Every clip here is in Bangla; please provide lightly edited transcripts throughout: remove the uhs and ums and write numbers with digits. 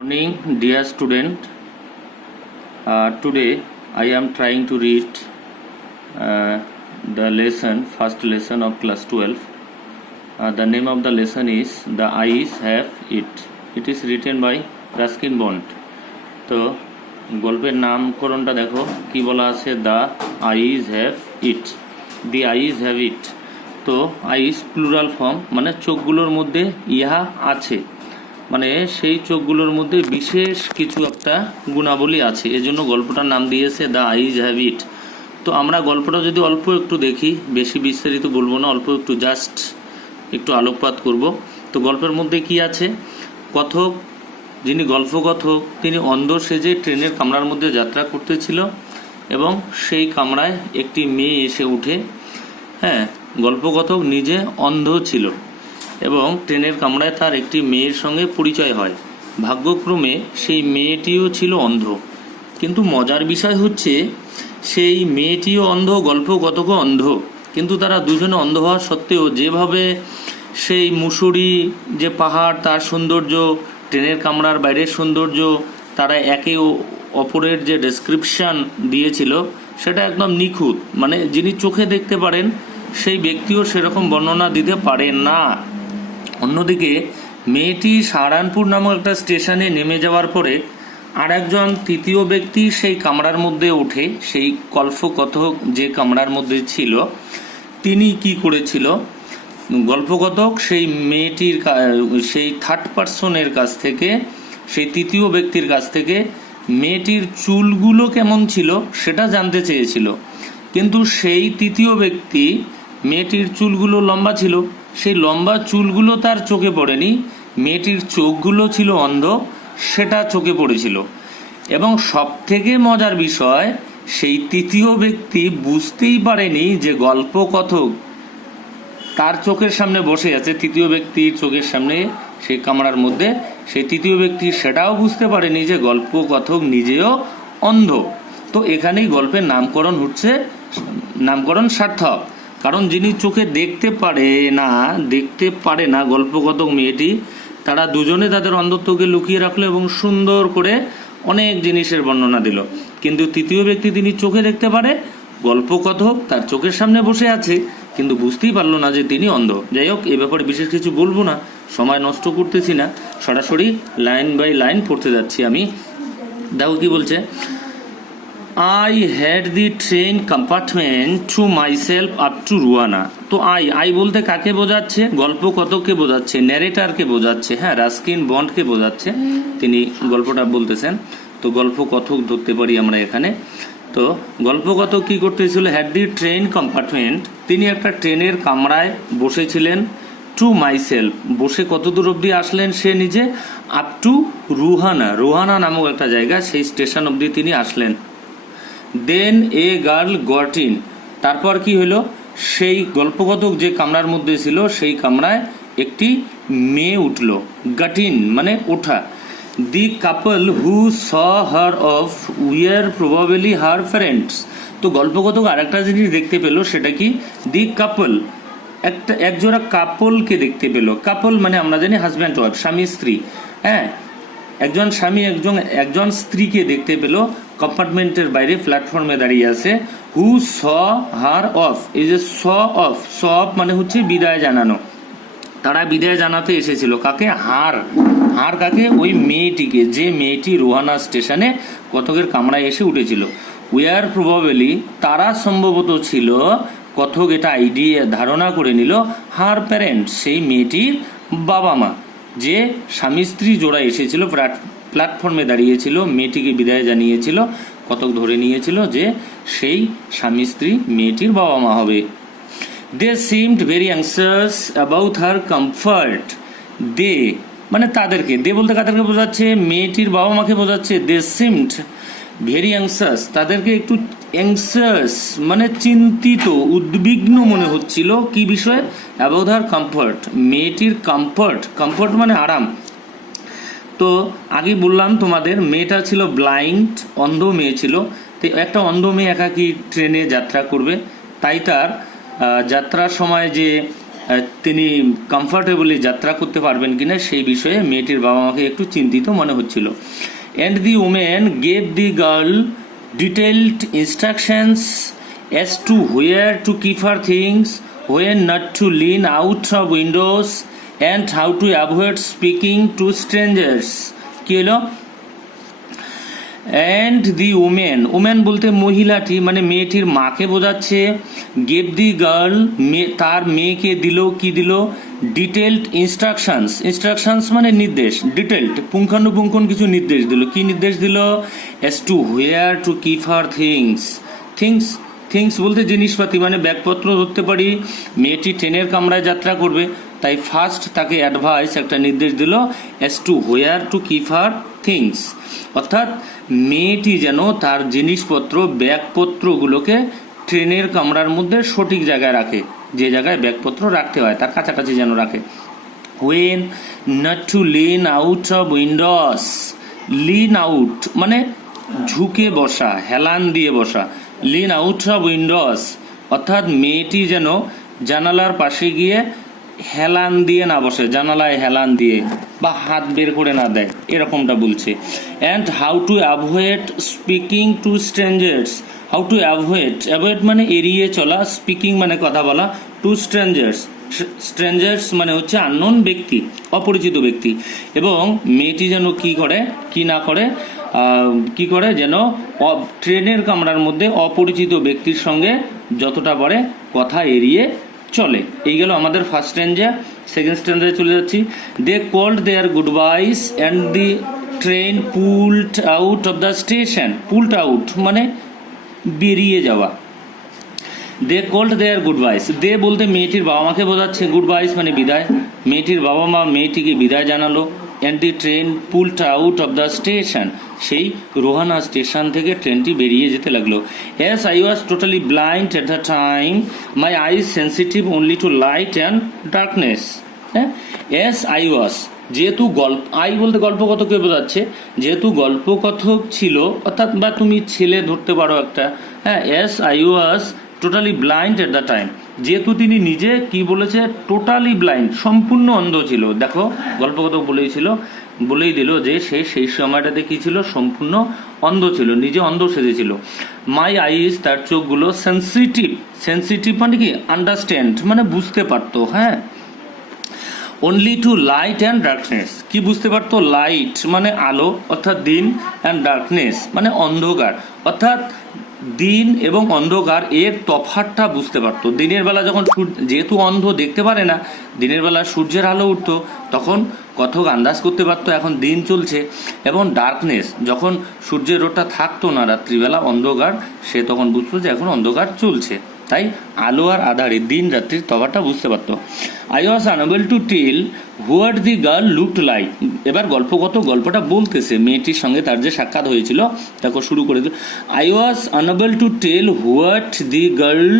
Morning, dear student. Today I am trying to read the first lesson of class 12. The name of the lesson is The Eyes Have It. It is written by Ruskin Bond. তো গল্পের নামকরণটা দেখো কি বলা আছে, the eyes have it, the eyes have it. তো আইজ প্লুরাল ফর্ম, মানে চোখগুলোর মধ্যে ইহা আছে, মানে সেই চোখগুলোর মধ্যে বিশেষ কিছু একটা গুণাবলী আছে, এজন্য গল্পটার নাম দিয়েছে দ্য আইজ হ্যাভ ইট। তো আমরা গল্পটা যদি অল্প একটু দেখি, বেশি বিস্তারিত বলবো না, অল্প একটু জাস্ট একটু আলোকপাত করব। তো গল্পের মধ্যে কি আছে, কথক, যিনি গল্পকথক, তিনি অন্ধ সেজে ট্রেনের কামরার মধ্যে যাত্রা করতেছিল এবং সেই কামরায় একটি মেয়ে এসে উঠে। গল্পকথক নিজে অন্ধ ছিল এবং ট্রেনের কামরায় তার একটি মেয়ের সঙ্গে পরিচয় হয়। ভাগ্যক্রমে সেই মেয়েটিও ছিল অন্ধ, কিন্তু মজার বিষয় হচ্ছে সেই মেয়েটিও অন্ধ, গল্পকথকও অন্ধ, কিন্তু তারা দুজনে অন্ধ হওয়া সত্ত্বেও যেভাবে সেই মুসুরি যে পাহাড়, তার সৌন্দর্য, ট্রেনের কামরার বাইরের সৌন্দর্য, তারা একে অপরের যে ডেসক্রিপশান দিয়েছিল সেটা একদম নিখুঁত, মানে যিনি চোখে দেখতে পারেন সেই ব্যক্তিও সেরকম বর্ণনা দিতে পারেন না। অন্যদিকে মেয়েটি সাহারানপুর নামক একটা স্টেশনে নেমে যাওয়ার পরে আর একজন তৃতীয় ব্যক্তি সেই কামরার মধ্যে ওঠে, সেই গল্পকথক যে কামরার মধ্যে ছিল তিনি কি করেছিল, গল্পকথক সেই মেয়েটির সেই থার্ড পার্সনের কাছ থেকে, সেই তৃতীয় ব্যক্তির কাছ থেকে মেয়েটির চুলগুলো কেমন ছিল সেটা জানতে চেয়েছিল, কিন্তু সেই তৃতীয় ব্যক্তি, মেয়েটির চুলগুলো লম্বা ছিল, সেই লম্বা চুলগুলো তার চোখে পড়েনি, মেয়েটির চোখগুলো ছিল অন্ধ, সেটা চোখে পড়েছিল। এবং সবথেকে মজার বিষয়, সেই তৃতীয় ব্যক্তি বুঝতেই পারেনি যে গল্পকথক তার চোখের সামনে বসে আছে, তৃতীয় ব্যক্তির চোখের সামনে সেই কামরার মধ্যে, সেই তৃতীয় ব্যক্তি সেটাও বুঝতে পারেনি যে গল্পকথক নিজেও অন্ধ। তো এখানেই গল্পের নামকরণ সার্থক, কারণ যিনি চোখে দেখতে পারে না গল্পকথক মেয়েটি, তারা দুজনে তাদের অন্ধত্বকে লুকিয়ে রাখলো এবং সুন্দর করে অনেক জিনিসের বর্ণনা দিল। কিন্তু তৃতীয় ব্যক্তি তিনি চোখে দেখতে পারে, গল্পকথক তার চোখের সামনে বসে আছে কিন্তু বুঝতেই পারলো না যে তিনি অন্ধ। যাই হোক, এ ব্যাপারে বিশেষ কিছু বলবো না, সময় নষ্ট করতেছি না, সরাসরি লাইন বাই লাইন পড়তে যাচ্ছি আমি। দেখো কি বলছে, I had the train compartment to myself up to Ruana. তো আই বলতে কাকে বোঝাচ্ছে, গল্পকথককে বোঝাচ্ছে, ন্যারেটারকে বোঝাচ্ছে, রাস্কিন বন্ডকে বোঝাচ্ছে, তিনি গল্পটা বলতেছেন। তো গল্পকথক ধরতে পারি আমরা এখানে। তো গল্পকথক কি করতেছিল, হ্যাড দি ট্রেন কম্পার্টমেন্ট, তিনি একটা ট্রেনের কামরায় বসেছিলেন, টু মাইসেলফ, বসে কত দূর অবধি আসলেন সে নিজে, আপ টু রোহানা নামক একটা জায়গা, সেই স্টেশন অবধি তিনি আসলেন। দেন এ গার্ল গট ইন, তারপর কি হলো, সেই গল্পকথক যে কামরার মধ্যে ছিল সেই কামরায় একটি মেয়ে উঠল, গট ইন মানে ওঠা। The couple who saw her off were probably her parents. তো গল্পকথক আরেকটা জিনিস দেখতে পেল, সেটা কি, দি কাপল, একজোড়া কাপলকে দেখতে পেল। কাপল মানে আমরা জানি হাজব্যান্ড ওয়াইফ, স্বামী স্ত্রী। একজন স্বামী একজন স্ত্রীকে দেখতে পেল, কম্পার্টমেন্টের বাইরে প্ল্যাটফর্মে দাঁড়িয়ে আছে। হু স হার অফ, এই যে স অফ মানে হচ্ছে বিদায় জানানো, তারা বিদায় জানাতে এসেছিল কাকে, হার কাকে, ওই মেয়েটিকে, যে মেয়েটি রোহানা স্টেশনে কথকের কামরায় এসে উঠেছিল। উইয়ার প্রবাবলি, তারা সম্ভবত ছিল, কথক এটা আইডিয়া ধারণা করে নিল, হার প্যারেন্টস, সেই মেয়েটির বাবা মা, যে স্বামী স্ত্রী জোড়া এসেছিল, প্ল্যাটফর্মে দাঁড়িয়েছিল, মেয়েটিকে বিদায় জানিয়েছিল, কথক ধরে নিয়েছিল যে সেই স্বামী স্ত্রী মেয়েটির বাবা মা হবে। They seemed very anxious about her comfort, they মানে তাদেরকে, দে বলতে কাদেরকে বোঝাচ্ছে, মেয়েটির বাবা মাকে বোঝাচ্ছে। দে সিমড ভেরি অ্যাংসাস, তাদেরকে একটু অ্যাংসাস মানে চিন্তিত, উদ্বিগ্ন মনে হচ্ছিল, কি বিষয়ে, অ্যাবাউট হার কমফর্ট, মেয়েটির কমফর্ট মানে আরাম। তো আগে বললাম তোমাদের, মেয়েটা ছিল ব্লাইন্ড, অন্ধ মেয়ে ছিল। তো একটা অন্ধ মেয়ে একাকি ট্রেনে যাত্রা করবে, তাই তার যাত্রার সময় যে তিনি কমফর্টেবলি যাত্রা করতে পারবেন কিনা সেই বিষয়ে মেয়েটির বাবা মাকে একটু চিন্তিত মনে হচ্ছিল। And the women gave the girl detailed instructions as to where to keep her things, when not to lean out of windows, and how to avoid speaking to strangers. কি হলো? অ্যান্ড দি ওমেন বলতে মহিলাটি মানে মেয়েটির মাকে বোঝাচ্ছে। গেভ দি গার্ল তার মেয়েকে দিল কি দিল? ডিটেলড ইনস্ট্রাকশনস মানে নির্দেশ, ডিটেলড পুঙ্খানুপুঙ্খ কিছু নির্দেশ দিল। কি নির্দেশ দিল? As to where to keep her things বলতে জিনিসপাতি মানে ব্যাগপত্র ধরতে পারি। মেয়েটি ট্রেনের কামরায় যাত্রা করবে, তাই ফার্স্ট তাকে অ্যাডভাইস একটা নির্দেশ দিল as to where to keep her things, অর্থাৎ মেয়েটি যেন তার জিনিসপত্র ব্যাগপত্রগুলোকে ট্রেনের কামরার মধ্যে সঠিক জায়গায় রাখে, যে জায়গায় ব্যাগপত্র রাখতে হয় তার কাছাকাছি যেন রাখে। When not to Lin out of Windows, Lin out মানে ঝুঁকে বসা, হেলান দিয়ে বসা। লিন আউট অফ উইন্ডোস অর্থাৎ মেয়েটি যেন জানালার পাশে গিয়ে হেলান দিয়ে না বসে, জানালায় হেলান দিয়ে বা হাত বের করে না দেয়, এরকমটা বলছে। And how to avoid speaking two strangers, how to avoid মানে এড়িয়ে চলা, স্পিকিং মানে কথা বলা, টু স্ট্রেঞ্জার্স মানে হচ্ছে আননোন ব্যক্তি, অপরিচিত ব্যক্তি। এবং মেয়েটি যেন কি না করে যেন ট্রেনের কামরার মধ্যে অপরিচিত ব্যক্তির সঙ্গে যতটা পারে কথা এড়িয়ে চলে। এই গেল আমাদের ফার্স্ট স্ট্যান্জা। সেকেন্ড স্ট্যান্জায় চলে যাচ্ছি। They called their goodbyes and the train pulled out of the station. Pulled out মানে বেরিয়ে যাওয়া। দে কল্ড দেয়ার গুড বাইস, দে বলতে মেয়েটির বাবা মাকে বোঝাচ্ছে, গুড বাইস মানে বিদায়। মেয়েটির বাবা মা মেয়েটিকে বিদায় জানালো। And the train pulled out of the station, সেই রোহানা স্টেশন থেকে ট্রেনটি বেরিয়ে যেতে লাগলো। As I was totally blind at the time, my eyes sensitive only to light and darkness. হ্যাঁ, অ্যাজ আই ওয়াজ যেহেতু আই বলতে গল্পকথককে বোঝাচ্ছে, যেহেতু গল্পকথক ছিল অর্থাৎ বা তুমি ছেলে ধরতে পারো একটা। হ্যাঁ, as I was totally blind at the time, যেহেতু তিনি নিজে কি বলেছে? টোটালি ব্লাইন্ড, সম্পূর্ণ অন্ধ ছিল। দেখো গল্পকথক বলেই দিল যে সে সেই সময়টাতে কি ছিল? সম্পূর্ণ অন্ধ ছিল, নিজে অন্ধ সেজেছিল। মাই আইজ তার চোখগুলো সেন্সিটিভ মানে কি? আন্ডারস্ট্যান্ড মানে বুঝতে পারতো। হ্যাঁ, only to light and darkness, কি বুঝতে পারতো? লাইট মানে আলো অর্থাৎ দিন, অ্যান্ড ডার্কনেস মানে অন্ধকার অর্থাৎ দিন এবং অন্ধকার, এর তফাৎটা বুঝতে পারতো। দিনের বেলা যখন যেহেতু অন্ধ দেখতে পারে না, দিনের বেলা সূর্যের আলো উঠতো তখন কথক আন্দাজ করতে পারতো এখন দিন চলছে। এবং ডার্কনেস যখন সূর্যের রোদটা থাকতো না, রাত্রিবেলা অন্ধকার, সে তখন বুঝতো যে এখন অন্ধকার চলছে। তাই আলো আর আধারে দিন রাত্রির তফাৎটা বুঝতে পারতো। I was unable to tell what the girl looked like. এবার গল্পটা বলতেছে, মেয়েটির সঙ্গে তার যে সাক্ষাৎ হয়েছিল তাকে শুরু করে দিল। I was unable to tell what the girl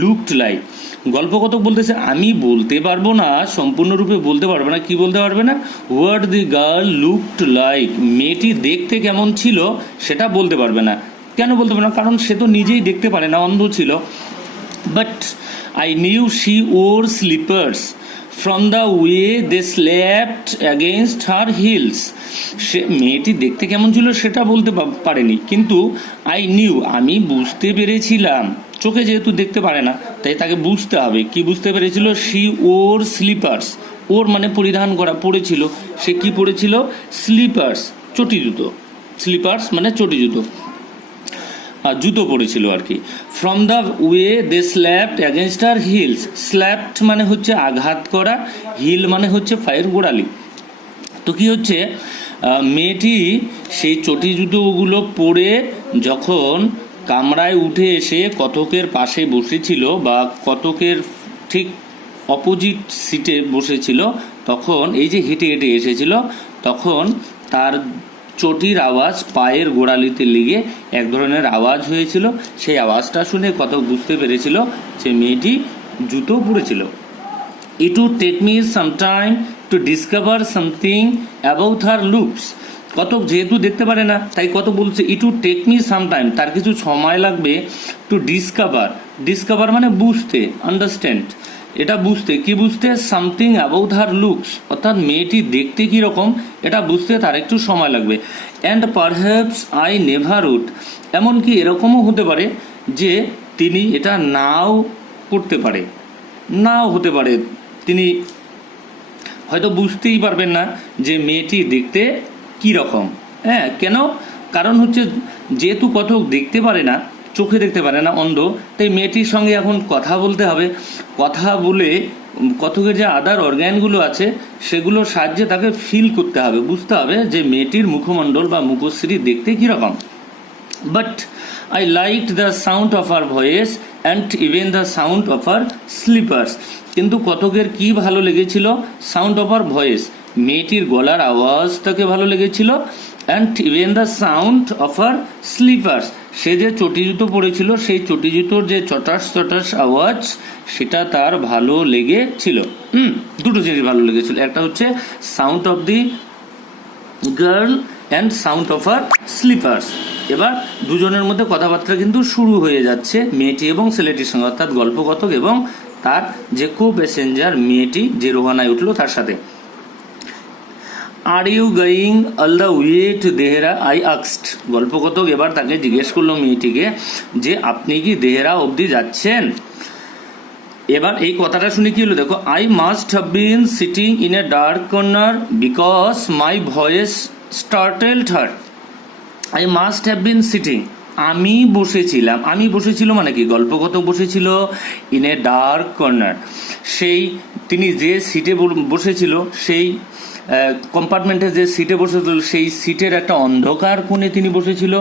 looked like. গল্পকথক বলতেছে আমি বলতে পারবো না, সম্পূর্ণরূপে বলতে পারবে না। কি বলতে পারবে না? What the girl looked like, মেয়েটি দেখতে কেমন ছিল সেটা বলতে পারবে না। কেন বলতে পারবে না? কারণ সে তো নিজেই দেখতে পারে না, অন্ধ ছিল। But I knew she wore slippers from the way they slapped against her heels. সে মেয়েটি দেখতে কেমন ছিল সেটা বলতে পারেনি, কিন্তু I knew আমি বুঝতে পেরেছিলাম, চোখে যেহেতু দেখতে পারে না তাই তাকে বুঝতে হবে। কি বুঝতে পেরেছিল? she wore slippers, ওর মানে পরিধান করা, পরেছিল। সে কি পরেছিল? স্লিপার্স, চটি জুতো। স্লিপার্স মানে চটি জুতো, জুতো পরেছিল আর কি। From the way they slapped against her heels, slapped মানে হচ্ছে আঘাত করা, হিল মানে হচ্ছে পায়ের গোড়ালি। তো কি হচ্ছে, মেয়েটি সেই চটি জুতোগুলো পরে যখন কামরায় উঠে এসে কথকের পাশে বসেছিল বা কথকের ঠিক অপোজিট সিটে বসেছিল, তখন এই যে হেঁটে হেঁটে এসেছিল, তখন তার চটির আওয়াজ পায়ের গোড়ালিতে লেগে এক ধরনের আওয়াজ হয়েছিল। সেই আওয়াজটা শুনে কথক বুঝতে পেরেছিল যে মেয়েটি জুতো পরেছিল। It would take me some time to discover something about her looks. কথক যেহেতু দেখতে পারে না তাই কথক বলছে it would take me some time, তার কিছু সময় লাগবে টু ডিসকভার মানে বুঝতে, আন্ডারস্ট্যান্ড, এটা বুঝতে, কি বুঝতে, সামথিং অ্যাবাউট হার লুকস, অর্থাৎ মেয়েটি দেখতে কি রকম এটা বুঝতে তার একটু সময় লাগবে। And perhaps I never would, এমনকি এরকমও হতে পারে যে তিনি এটা নাও করতে পারে, নাও হতে পারে, তিনি হয়তো বুঝতেই পারবেন না যে মেয়েটি দেখতে কি রকম। হ্যাঁ, কেন? কারণ হচ্ছে যেহেতু কথক দেখতে পারে না, চোখে দেখতে পারে না, অন্ধ, তাই মেয়েটির সঙ্গে এখন কথা বলতে হবে। কথা বলে কথকের যে আদার অর্গ্যানগুলো আছে সেগুলোর সাহায্যে তাকে ফিল করতে হবে, বুঝতে হবে যে মেয়েটির মুখমণ্ডল বা মুখশ্রী দেখতে কীরকম। But I like the sound of her voice and even the sound of her slippers, কিন্তু কথকের কি ভালো লেগেছিল? সাউন্ড অফ আর ভয়েস, মেয়েটির গলার আওয়াজ তাকে ভালো লেগেছিল। And even the sound of her slippers, সে যে চটি জুতো পরেছিল সেই চটি জুতোর যে চটাস চটাস আওয়াজ সেটা তার ভালো লেগেছিল। দুটো জিনিস ভালো লেগেছিল, একটা হচ্ছে sound of the girl and sound of her slippers. এবার দুজনের মধ্যে কথাবার্তা কিন্তু শুরু হয়ে যাচ্ছে মেয়েটি এবং ছেলেটির সঙ্গে, অর্থাৎ গল্পকথক এবং তার যে কো প্যাসেঞ্জার মেয়েটি যে রোহানায় উঠলো তার সাথে। Are you going all the way to Dehra, I asked, গল্পকথক এবার তাকে জিজ্ঞেস করলো মেয়েটিকে যে আপনি কি দেহরা অবধি যাচ্ছেন? এবার এই কথাটা শুনে কি হলো দেখো, I must have been sitting in a dark corner because my voice startled her. I must have been sitting, আমি বসেছিলাম, আমি বসেছিল মানে কি, গল্পকথক বসেছিল ইন এ ডার্ক কর্নার, সেই তিনি যে সিটে বসেছিল সেই কম্পার্টমেন্টে যে সিটে বসেছিল সেই সিটের একটা অন্ধকার কোণে তিনি বসেছিল,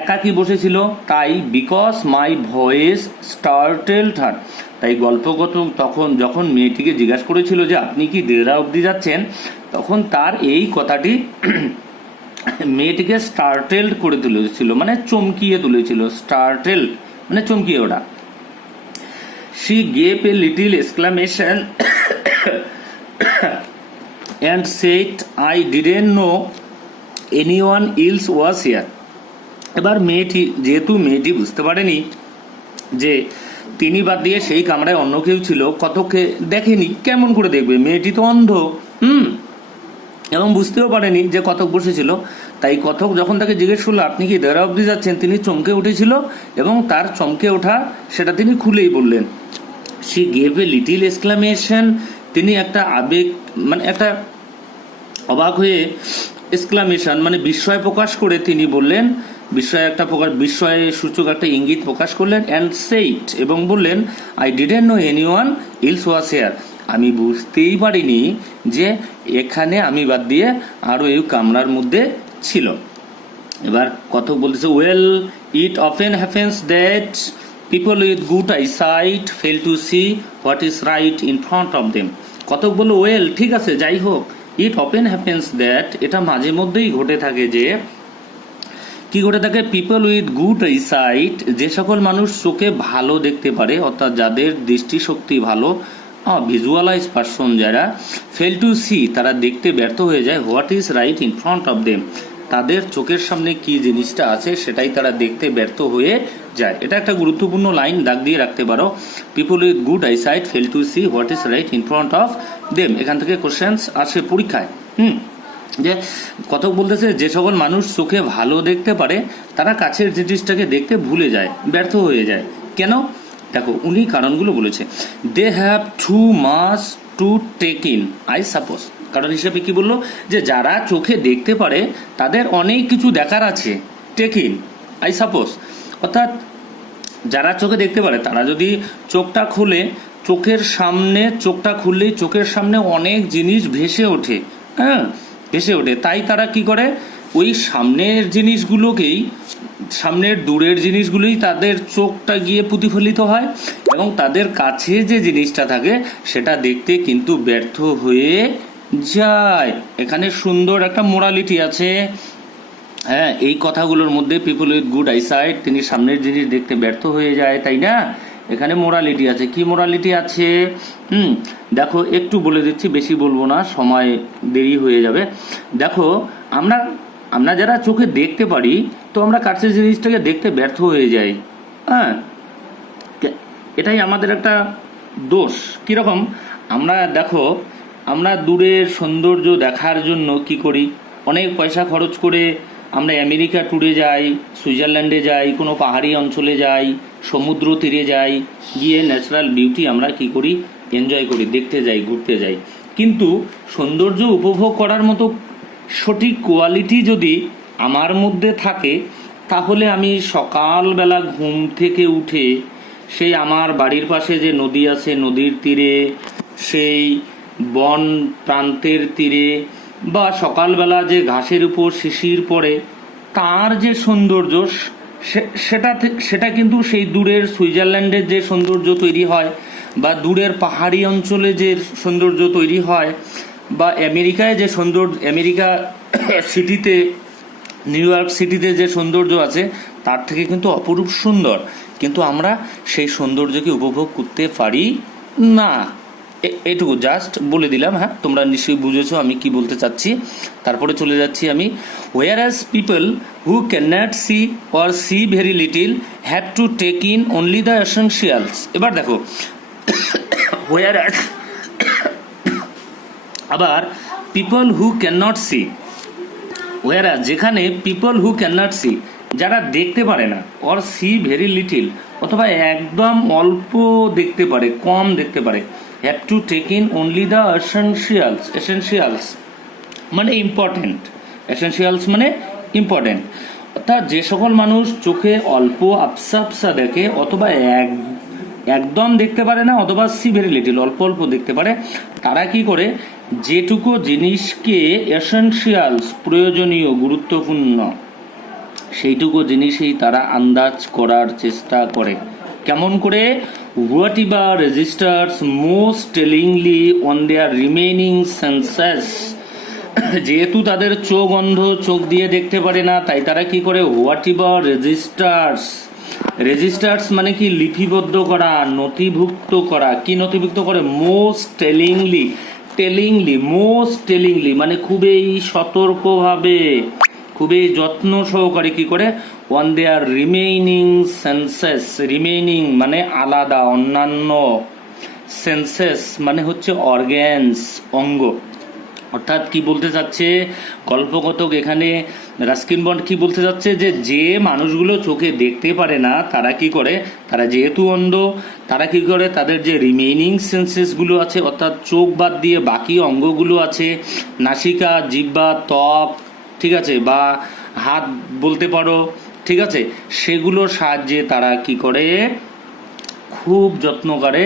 একাকী বসেছিল, তাই বিকজ মাই ভয়েস স্টার্টেলড হার, তাই গল্পকথক তখন যখন মেয়েটিকে জিজ্ঞাসা করেছিল যে আপনি কি দেহরা অবধি যাচ্ছেন, তখন তার এই কথাটি মেয়েটিকে স্টার্টেলড করে তুলেছিল, মানে চমকিয়ে তুলেছিল। স্টার্টেলড মানে চমকিয়ে ওঠা। She gave a little exclamation and said I didn't know anyone else was here. এবার মেয়েটি, যেহেতু মেয়েটি বুঝতে পারেনি যে তিনি বাদ দিয়ে সেই কামরায় অন্য কেউ ছিল, কথককে দেখেনি, কেমন করে দেখবে, মেয়েটি তো অন্ধ, এবং বুঝতেও পারেনি যে কথক বসেছিল, তাই কথক যখন তাকে জিজ্ঞেস করলো আপনি কি দেহরা অবধি যাচ্ছেন, তিনি চমকে উঠেছিল এবং তার চমকে ওঠা সেটা তিনি খুলেই বললেন। She gave a little exclamation, তিনি একটা আবেগ মানে একটা অবাক হয়ে এক্সক্লামেশন মানে বিস্ময় প্রকাশ করে তিনি বললেন, বিস্ময় সূচক একটা ইঙ্গিত প্রকাশ করলেন। অ্যান্ড সেইড, এবং বললেন I didn't know anyone else was here, আমি বুঝতেই পারিনি যে এখানে আমি বাদ দিয়ে আরও এই কামরার মধ্যে ছিল। এবার কথক বলতেছে well it often happens that people with good eyesight fail to see what is right in front of them. কথক বলল ওয়েল, ঠিক আছে, যাই হোক, ইট অফেন হ্যাপেন্স দ্যাট, এটা মাঝে মধ্যেই ঘটে থাকে যে কি ঘটে থাকে, পিপল উইথ গুড আইসাইট, যে সকল মানুষ চোখে ভালো দেখতে পারে, অর্থাৎ যাদের দৃষ্টিশক্তি ভালো, ভিজুয়ালাইজ পারসন যারা, ফেল টু সি, তারা দেখতে ব্যর্থ হয়ে যায়, what is right in front of them, তাদের চোখের সামনে কি জিনিসটা আছে সেটাই তারা দেখতে ব্যর্থ হয়ে যায়। এটা একটা গুরুত্বপূর্ণ লাইন, দাগ দিয়ে রাখতে পারো, people with good eyesight fail to see what is right in front of them. এখান থেকে কোশ্চেন্স আসে পরীক্ষায়। যে কথক বলতেছে যে সকল মানুষ চোখে ভালো দেখতে পারে তারা কাছের জিনিসটাকে দেখতে ভুলে যায়, ব্যর্থ হয়ে যায়। কেন? দেখো উনি কারণগুলো বলেছে। They have too much to take in, I suppose, কারণ হিসেবে কি বললো, যে যারা চোখে দেখতে পারে তাদের অনেক কিছু দেখার আছে, টেক ইন, আই সাপোজ, অর্থাৎ যারা চোখে দেখতে পারে তারা যদি চোখটা খুলে, চোখটা খুললেই চোখের সামনে অনেক জিনিস ভেসে ওঠে, ভেসে ওঠে, তাই তারা কি করে, ওই সামনের জিনিসগুলোকেই, সামনের দূরের জিনিসগুলোই তাদের চোখটা গিয়ে প্রতিফলিত হয় এবং তাদের কাছে যে জিনিসটা থাকে সেটা দেখতে কিন্তু ব্যর্থ হয়ে যায়। এখানে সুন্দর একটা মোরালিটি আছে। হ্যাঁ, এই কথাগুলোর মধ্যে পিপল উইথ গুড আইসাইট, তিনি সামনের জিনিস দেখতে ব্যর্থ হয়ে যায়, তাই না? এখানে মোরালিটি আছে। কি মোরালিটি আছে? দেখো একটু বলে দিচ্ছি, বেশি বলবো না, সময় দেরি হয়ে যাবে। দেখো আমরা যারা চোখে দেখতে পারি তো আমরা কাছের জিনিসটাকে দেখতে ব্যর্থ হয়ে যাই। এটাই আমাদের একটা দোষ কীরকম? আমরা দেখো, আমরা দূরের সৌন্দর্য দেখার জন্য কি করি, অনেক পয়সা খরচ করে আমরা আমেরিকা ট্যুরে যাই, সুইজারল্যান্ডে যাই, কোনো পাহাড়ি অঞ্চলে যাই, সমুদ্র তীরে যাই, গিয়ে ন্যাচারাল বিউটি আমরা কি করি, এনজয় করি, দেখতে যাই, ঘুরতে যাই। কিন্তু সৌন্দর্য উপভোগ করার মতো সঠিক কোয়ালিটি যদি আমার মধ্যে থাকে, তাহলে আমি সকালবেলা ঘুম থেকে উঠে সেই আমার বাড়ির পাশে যে নদী আছে, নদীর তীরে, সেই বন প্রান্তের তীরে, বা সকালবেলা যে ঘাসের উপর শিশির পড়ে তার যে সৌন্দর্য, সেটা কিন্তু সেই দূরের সুইজারল্যান্ডের যে সৌন্দর্য তৈরি হয়, বা দূরের পাহাড়ি অঞ্চলে যে সৌন্দর্য তৈরি হয়, বা আমেরিকায় যে সৌন্দর্য, আমেরিকা সিটিতে, নিউ ইয়র্ক সিটিতে যে সৌন্দর্য আছে, তার থেকে কিন্তু অপরূপ সুন্দর। কিন্তু আমরা সেই সৌন্দর্যকে উপভোগ করতে পারি না। এটুকু জাস্ট বলে দিলাম। হ্যাঁ, তোমরা নিশ্চয়ই বুঝেছো আমি কি বলতে চাচ্ছি। তারপরে চলে যাচ্ছি আমি, whereas people who cannot see or see very little have to take in only the essentials। এবার দেখো, whereas আবার people who cannot see, whereas যেখানে people who cannot see, যারা দেখতে পারে না, or see very little, অথবা একদম অল্প দেখতে পারে, কম দেখতে পারে, have to take in only the essentials। essentials মানে ইম্পর্টেন্ট, essentials মানে ইম্পর্টেন্ট। অর্থাৎ যে সকল মানুষ চোখে অল্প আবসা আবসা দেখে, অথবা একদম দেখতে পারে না, অথবা সি ভেরি লিটিল, অল্প অল্প দেখতে পারে, তারা কি করে, যেটুকু জিনিসকে এসেনশিয়ালস, প্রয়োজনীয়, গুরুত্বপূর্ণ, সেইটুকু জিনিসই তারা আন্দাজ করার চেষ্টা করে। কেমন করে? Whatever registers most tellingly on their remaining senses. যেহেতু তাদের চোখ অন্ধ, চোখ দিয়ে দেখতে পারে না, তাই তারা কি করে, হোয়াট এভার রেজিস্টার্স, রেজিস্টার্স মানে কি, লিপিবদ্ধ করা, নথিভুক্ত করা। কি নথিভুক্ত করে? মোস্ট টেলিংলি, টেলিংলি, মোস্ট টেলিংলি মানে খুবই সতর্কভাবে, খুবই যত্ন সহকারে কি করে, on their remaining senses. Remaining মানে আলাদা, অন্যান্য, সেন্সেস মানে হচ্ছে অর্গ্যানস, অঙ্গ। অর্থাৎ কি বলতে চাচ্ছে গল্পকথক এখানে, রাস্কিন বন্ড কি বলতে চাচ্ছে, যে মানুষগুলো চোখে দেখতে পারে না, তারা কি করে, তারা যেহেতু অন্ধ, তারা কি করে, তাদের যে রিমেইনিং সেন্সেসগুলো আছে, অর্থাৎ চোখ বাদ দিয়ে বাকি অঙ্গগুলো আছে, নাসিকা, জিহ্বা, ত্বক, ঠিক আছে, বা হাত বলতে পারো, ঠিক আছে, সেগুলোর সাহায্যে তারা কি করে, খুব যত্ন করে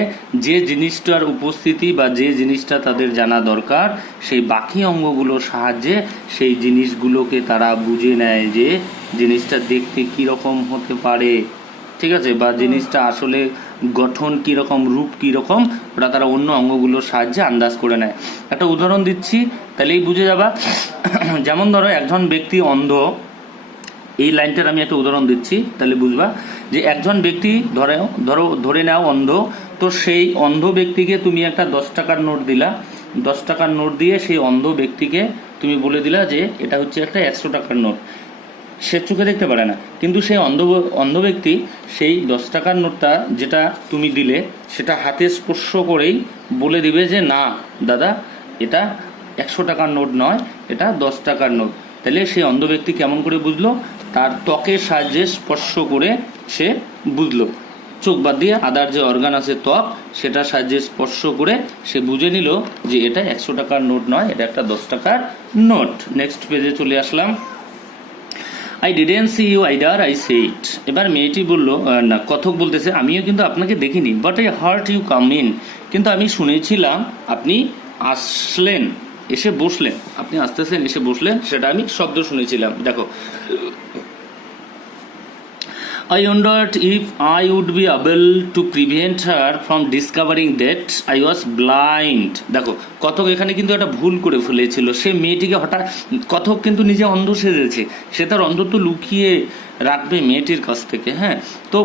যে জিনিসটার উপস্থিতি বা যে জিনিসটা তাদের জানা দরকার, সেই বাকি অঙ্গগুলোর সাহায্যে সেই জিনিসগুলোকে তারা বুঝে নেয়, যে জিনিসটা দেখতে কীরকম হতে পারে, ঠিক আছে, বা জিনিসটা আসলে গঠন কীরকম, রূপ কীরকম, ওটা তারা অন্য অঙ্গগুলোর সাহায্যে আন্দাজ করে নেয়। একটা উদাহরণ দিচ্ছি, তাহলেই বুঝে যাবা। যেমন ধরো একজন ব্যক্তি অন্ধ, এই লাইনটার আমি একটা উদাহরণ দিচ্ছি, তাহলে বুঝবা। যে একজন ব্যক্তি ধরে নাও অন্ধ, তো সেই অন্ধ ব্যক্তিকে তুমি একটা 10 টাকার নোট দিলা, 10 টাকার নোট দিয়ে সেই অন্ধ ব্যক্তিকে তুমি বলে দিলা যে এটা হচ্ছে একটা 100 টাকার নোট। সে চোখে দেখতে পারে না, কিন্তু সেই অন্ধ ব্যক্তি সেই 10 টাকার নোটটা যেটা তুমি দিলে, সেটা হাতে স্পর্শ করেই বলে দিবে যে না দাদা, এটা 100 টাকার নোট নয়, এটা 10 টাকার নোট। তাহলে সেই অন্ধ ব্যক্তি কেমন করে বুঝলো? তার ত্বকের সাহায্যে স্পর্শ করে সে বুঝলো। চোখ বাদ দিয়ে আদার যে অর্গান আছে ত্বক, সেটার সাহায্যে স্পর্শ করে সে বুঝে নিল যে এটা 100 টাকার নোট নয়, এটা একটা 10 টাকার নোট। নেক্সট পেজে চলে আসলাম। I didn't see you either, I said. এবার মেয়েটি বলল, না কথক বলতেছে, আমিও কিন্তু আপনাকে দেখিনি, but I heard you come in, কিন্তু আমি শুনেছিলাম আপনি আসলেন, এসে বসলেন, আপনি আসতেছেন, এসে বসলেন, সেটা আমি শব্দ শুনেছিলাম। দেখো, I wondered if I would be able to prevent her from discovering that I was blind। দেখো, কথক এখানে কিন্তু একটা ভুল করে ফেলেছিল। সে মেয়েটিকে হঠাৎ, কথক কিন্তু নিজে অন্ধ সেজেছে, সে তার অন্ধত্ব লুকিয়ে রাখবে মেয়েটির কাছ থেকে। হ্যাঁ, তো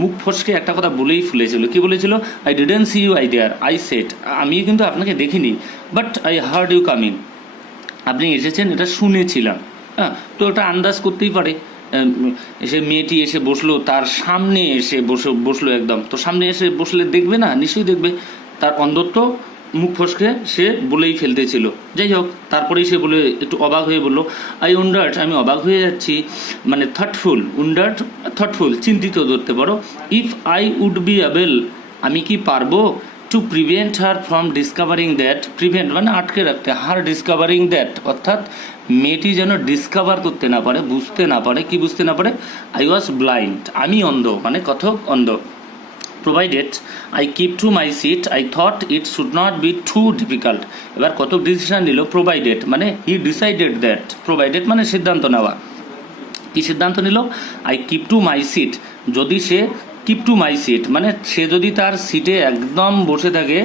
মুখ ফসকে একটা কথা বলেই ফেলেছিল। কি বলেছিল? I didn't see you either, I said, আমি কিন্তু আপনাকে দেখিনি, but I heard you coming, আপনি এসেছেন এটা শুনেছিলাম। হ্যাঁ, তো ওটা আন্দাজ করতেই পারে এসে মেয়েটি এসে বসলো, তার সামনে এসে বসলো একদম। তো সামনে এসে বসলে দেখবে না, নিশ্চয়ই দেখবে। তার অন্ধত্ব মুখ ফসকে সে বলেই ফেলতেছিল। যাই হোক, তারপরেই সে বলে একটু অবাক হয়ে বলল, আই উন্ডার্ড, আমি অবাক হয়ে যাচ্ছি, মানে থটফুল, উন্ডার্ড থটফুল, চিন্তিত ধরতে পারো। If I would be able, আমি কি পারবো, to prevent her from discovering that, prevent মানে আটকে রাখতে, হার ডিসকভারিং দ্যাট অর্থাৎ মেয়েটি যেন ডিসকভার করতে না পারে, বুঝতে না পারে। কি বুঝতে না পারে? আই ওয়াজ ব্লাইন্ড, আমি অন্ধ, মানে কথক অন্ধ। Provided I keep to my seat, I thought it should not be too difficult. এবার কতক ডিসিশন নিল, প্রোভাইডেড মানে হি ডিসাইডেড দ্যাট, প্রোভাইডেড মানে সিদ্ধান্ত নেওয়া। কি সিদ্ধান্ত নিল? I keep to my seat, যদি সে কিপ টু মাই সিট মানে সে যদি তার সিটে একদম বসে থাকে,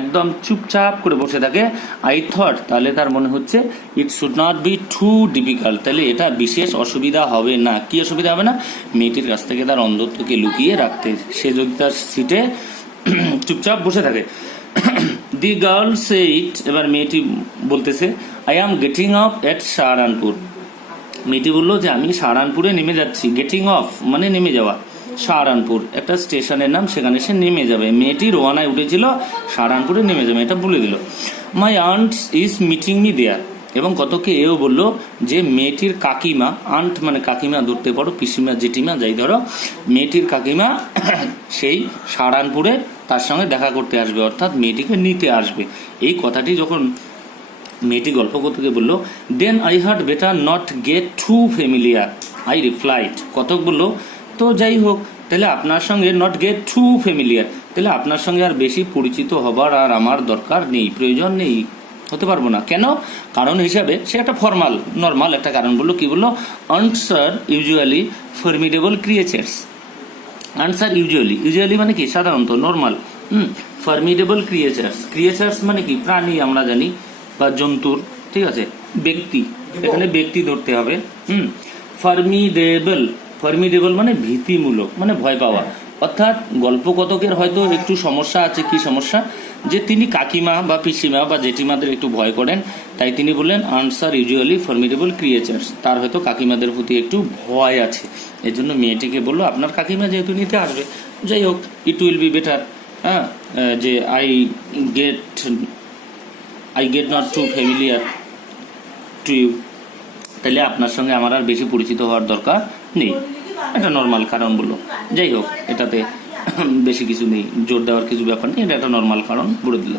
একদম চুপচাপ করে বসে থাকে, আই থট তাহলে তার মনে হচ্ছে it should not be too difficult, তাহলে এটা বিশেষ অসুবিধা হবে না। কি অসুবিধা হবে না? মেয়েটির কাছ থেকে তার অন্ধত্বকে লুকিয়ে রাখতে, সে যদি তার সিটে চুপচাপ বসে থাকে। দি গার্ল সেইট, এবার মেয়েটি বলতেছে, আই অ্যাম গেটিং অফ এট সাহারানপুর। মেয়েটি বললো যে আমি সাহারানপুরে নেমে যাচ্ছি। গেটিং অফ মানে নেমে যাওয়া, সাহারানপুর একটা স্টেশনের নাম, সেখানে সে নেমে যাবে। মেয়েটি রোয়ানায় উঠেছিল, সাহারানপুরে নেমে যাবে, এটা বলে দিল। My aunt is meeting me there, এবং কতকে এও বললো যে মেয়েটির কাকিমা, আন্ট মানে কাকিমা ধরতে পারো, পিসিমা, জেঠিমা, যাই ধরো, মেয়েটির কাকিমা সেই সাহারানপুরে তার সঙ্গে দেখা করতে আসবে, অর্থাৎ মেয়েটিকে নিতে আসবে। এই কথাটি যখন মেয়েটি গল্প করতে বললো, then I had better not get too familiar, I replied. কতক বললো, তো যাই হোক, তাহলে আপনার সঙ্গে নট গেট টু ফ্যামিলিয়ার, তাহলে আপনার সঙ্গে আর বেশি পরিচিত হবার আর আমার দরকার নেই, প্রয়োজন নেই, হতে পারবো না। কেন? কারণ হিসাবে সে একটা ফর্মাল নর্মাল একটা কারণ বললো। কি বললো? Answer usually formidable creatures. Answer usually, usually মানে কি? সাধারণত, নর্মাল। ফর্মিডেবল ক্রিয়েচার্স, ক্রিয়েচার্স মানে কি? প্রাণী আমরা জানি, বা জন্তুর, ঠিক আছে, ব্যক্তি, এখানে ব্যক্তি ধরতে হবে। ফর্মিডেবল, ফর্মিডেবল মানে ভীতিমূলক, মানে ভয় পাওয়া। অর্থাৎ গল্পকথকের হয়তো একটু সমস্যা আছে। কি সমস্যা? যে তিনি কাকিমা বা পিসিমা বা জেঠিমাদের একটু ভয় করেন, তাই তিনি বললেন আনসার ইউজুয়ালি ফর্মিডেবল ক্রিয়েচার্স। তার হয়তো কাকিমাদের প্রতি একটু ভয় আছে, এই জন্য মেয়েটিকে বললো আপনার কাকিমা যেহেতু নিতে আসবে, যাই হোক, ইট উইল বি বেটার, হ্যাঁ, যে I get not too familiar to you, তাহলে আপনার সঙ্গে আমার আর বেশি পরিচিত হওয়ার দরকার নেই। এটা নর্মাল কারণ বললো। যাই হোক, এটাতে বেশি কিছু নেই, জোর দেওয়ার কিছু ব্যাপার নেই, এটা একটা নর্মাল কারণ বলে দিল।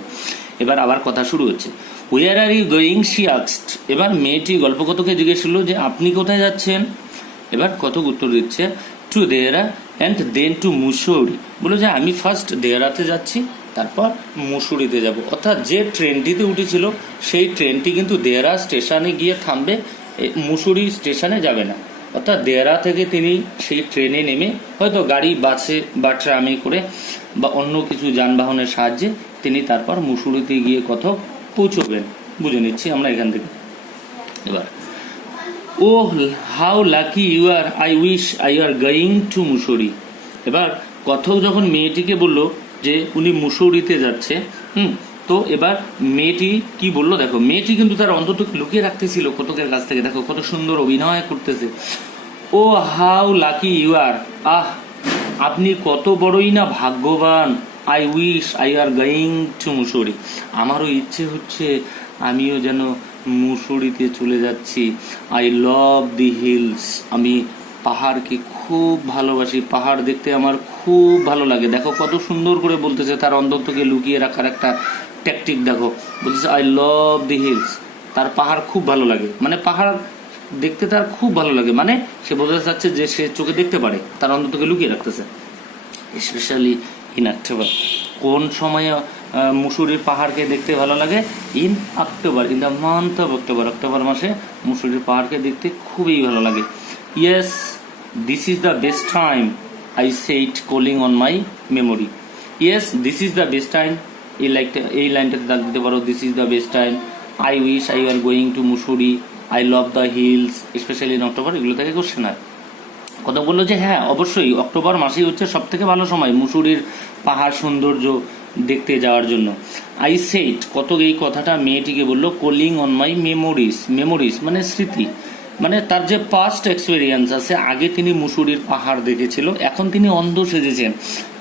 এবার আবার কথা শুরু হচ্ছে। Where are you going, she asked. এবার মেয়েটি গল্পকথকে জিজ্ঞেস করলো যে আপনি কোথায় যাচ্ছেন। এবার কতক উত্তর দিচ্ছে, to Dehra and then to Mussoorie. বলো যে আমি ফার্স্ট দেহরাতে যাচ্ছি, তারপর মুসুরিতে যাব। অর্থাৎ যে ট্রেনটিতে উঠেছিল সেই ট্রেনটি কিন্তু দেহরা স্টেশনে গিয়ে থামবে, মুসুরি স্টেশনে যাবে না। অর্থাৎ দেহরা থেকে তিনি সেই ট্রেনে নেমে হয়তো গাড়ি, বাসে বা ট্রামে করে বা অন্য কিছু যানবাহনের সাহায্যে তিনি তারপর মুসুরিতে গিয়ে কোথাও পৌঁছবেন। বুঝে নিচ্ছি আমরা এখান থেকে। এবার oh how lucky you are, I wish I were going to Mussoorie. এবার কথক যখন মেয়েটিকে বলল যে উনি মুসৌরিতে যাচ্ছে, তো এবার মেয়েটি কি বললো দেখো, মেয়েটি কিন্তু তার অন্ততকে লুকিয়ে রাখতেছিল কতকের কাছ থেকে। দেখো কত সুন্দর অভিনয় করতেছে। ও হাউ লাকি ইউ আর, আহ আপনি কত বড়ই না ভাগ্যবান। I wish I were going two Mussoorie, আমারও ইচ্ছে হচ্ছে আমিও যেন মুসৌরিতে চলে যাচ্ছি। আই লাভ দি হিলস, আমি পাহাড়কে খুব ভালোবাসি, পাহাড় দেখতে আমার খুব ভালো লাগে। দেখো কত সুন্দর করে বলতেছে, তার অন্তরকে লুকিয়ে রাখার একটা ট্যাকটিক দেখো। বলতেছে আই লাভ দি হিলস, তার পাহাড় খুব ভালো লাগে, মানে পাহাড় দেখতে তার খুব ভালো লাগে, মানে সে বোঝাতে চাচ্ছে যে সে চোখে দেখতে পারে, তার অন্তরকে লুকিয়ে রাখতেছে। স্পেশালি ইন অক্টোবর, কোন সময়ে মুসুরির পাহাড়কে দেখতে ভালো লাগে? In October, in the month of October, October মাসে মুসুরির পাহাড়কে দেখতে খুবই ভালো লাগে। Yes this is the best time, I said calling on my memory. Yes this is the best time, এই লাইনটাতে দাগ দিতে পারো, this is the best time, I wish I were going to Mussoorie, I love the hills, especially in October, এগুলো থেকে কোশ্চেন হয়। কথা বললো যে হ্যাঁ অবশ্যই অক্টোবর মাসেই হচ্ছে সব থেকে ভালো সময় মুসুরির পাহাড় সৌন্দর্য দেখতে যাওয়ার জন্য। আই সেইড, কত এই কথাটা মেয়েটিকে বললো, calling on my memories, memories মানে স্মৃতি, মানে তার যে পাস্ট এক্সপিরিয়েন্স আছে, আগে তিনি মুসুরির পাহাড় দেখেছিল, এখন তিনি অন্ধ সেজেছেন,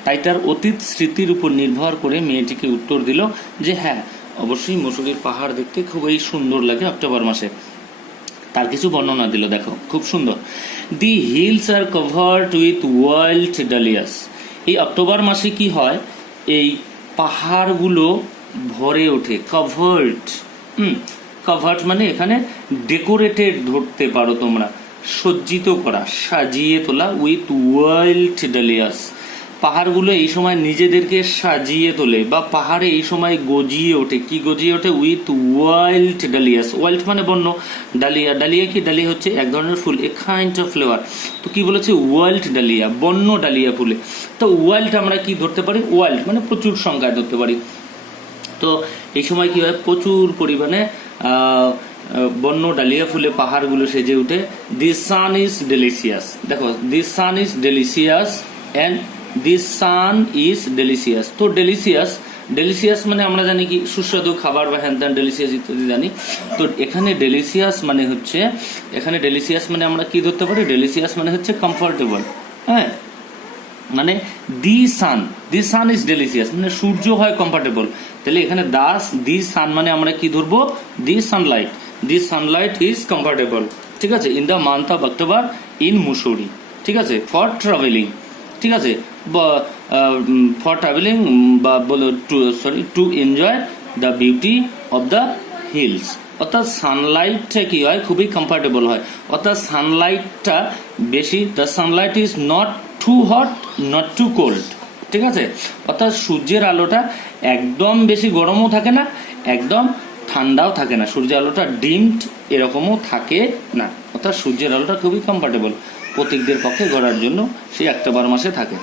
তাই তার অতীত স্মৃতির উপর নির্ভর করে মেয়েটিকে উত্তর দিল যে হ্যাঁ, অবশ্যই মুসুরির পাহাড় দেখতে খুবই সুন্দর লাগে অক্টোবর মাসে। তার কিছু বর্ণনা দিল, দেখো খুব সুন্দর। The hills are covered with wild dahlias. এই অক্টোবর মাসে কি হয়, এই পাহাড়গুলো ভরে ওঠে। কভার্ড, কভার্ড মানে এখানে ডেকোরেটেড ধরতে পারো তোমরা, সজ্জিত করা, সাজিয়ে তোলা। উইথ ওয়াইল্ড ডালিয়াস, পাহাড়গুলো এই সময় নিজেদেরকে সাজিয়ে তোলে বা পাহাড়ে এই সময় গজিয়ে ওঠে। কি গজিয়ে ওঠে? With wild Dalia's. ওয়াইল্ড মানে বন্য, ডালিয়া, ডালিয়া কি? ডালিয়া হচ্ছে এক ধরনের ফুল, এ কাইন্ড অফ ফ্লেভার। তো কি বলেছে? ওয়াইল্ড ডালিয়া, বন্য ডালিয়া ফুলে। তো ওয়াইল্ড আমরা কি ধরতে পারি? ওয়াইল্ড মানে প্রচুর সংখ্যায় ধরতে পারি। তো এই সময় কি হয়, প্রচুর পরিমাণে বন্য ডালিয়া ফুলে পাহাড়গুলো সেজে উঠে। The sun is delicious. দেখো, the sun is delicious and the sun is delicious. তো ডেলিসিয়াস, ডেলিসিয়াস মানে আমরা জানি কি সুস্বাদু খাবার বা হ্যান ত্যান, ডেলিসিয়াস ইত্যাদি জানি। তো এখানে ডেলিসিয়াস মানে হচ্ছে, এখানে ডেলিসিয়াস মানে আমরা কি ধরতে পারি? ডেলিসিয়াস মানে হচ্ছে কমফোর্টেবল। হ্যাঁ, মানে দি সান ইজ ডেলিসিয়াস মানে সূর্য হয় কমফোর্টেবল। তাহলে এখানে দি সান মানে আমরা কি ধরবো? The sunlight is comfortable. ঠিক আছে, in the month of October in Mussoorie. ঠিক আছে, ফর ট্রাভেলিং। ঠিক আছে, ফর ট্রাভেলিং বা বলো to enjoy the beauty of the hills. অর্থাৎ সানলাইটটা কি হয়? খুবই কমফোর্টেবল হয়। অর্থাৎ সানলাইটটা বেশি, the sunlight is not too hot not too cold. ঠিক আছে, অর্থাৎ সূর্যের আলোটা একদম বেশি গরমও থাকে না, একদম ঠান্ডাও থাকে না। সূর্যের আলোটা ডিমড এরকমও থাকে না। অর্থাৎ সূর্যের আলোটা খুবই কমফোর্টেবল প্রতীকদের পক্ষে ঘোরার জন্য সেই অক্টোবর মাসে থাকে।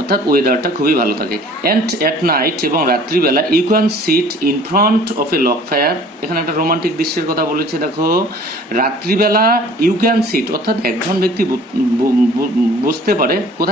অর্থাৎ ওয়েদারটা খুবই ভালো থাকে। অ্যান্ড অ্যাট নাইট, এবং রাত্রিবেলা, you can sit in front of a log fire. এখানে একটা রোমান্টিক দৃশ্যের কথা বলেছে। দেখো, রাত্রিবেলা ইউ ক্যান সিট অর্থাৎ একজন ব্যক্তি বসতে পারে কোথায়?